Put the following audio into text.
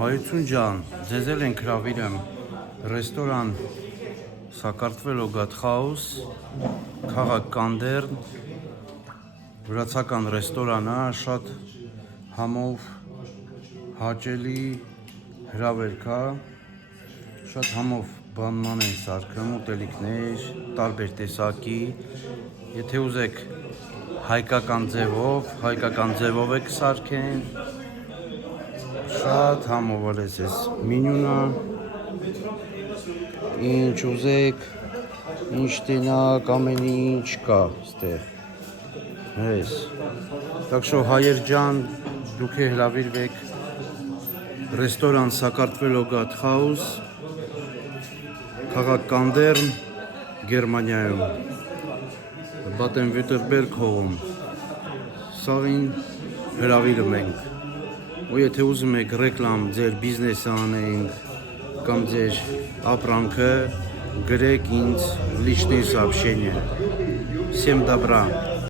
Հայություն ջան, ձեզ էլ ենք հրավիրեմ ռեստորան Սակարտվելո Գաթխաուս, քաղաք Կանդերն, վրացական ռեստորան է, շատ համով հաճելի հրավերք է, շատ համով բանման են սարքում, ուտելիքներ, տարբեր տեսակի, եթե ուզեք հայկական ձևով եք սարքեն, շատ համով ալես ես մենյունը, ինչ ուզեք, ինչ տենակ, ամեն ինչ կա ստեղ, հես, так что հայեր ջան, դուք է հրավիրվեք ռեստորան Սակարտվելո Գաթխաուս, քաղաք Կանդերն, Գերմանիայում, Բադեն-Վյուրտեմբերգ հողում, սաղին հրավիրում ենք, ու եթե ուզում եք ռեկլամ ձեր բիզնեսը անենք, կամ ձեր ապրանքը, գրեք ինձ լիչնի սաբշենյա, всем добра.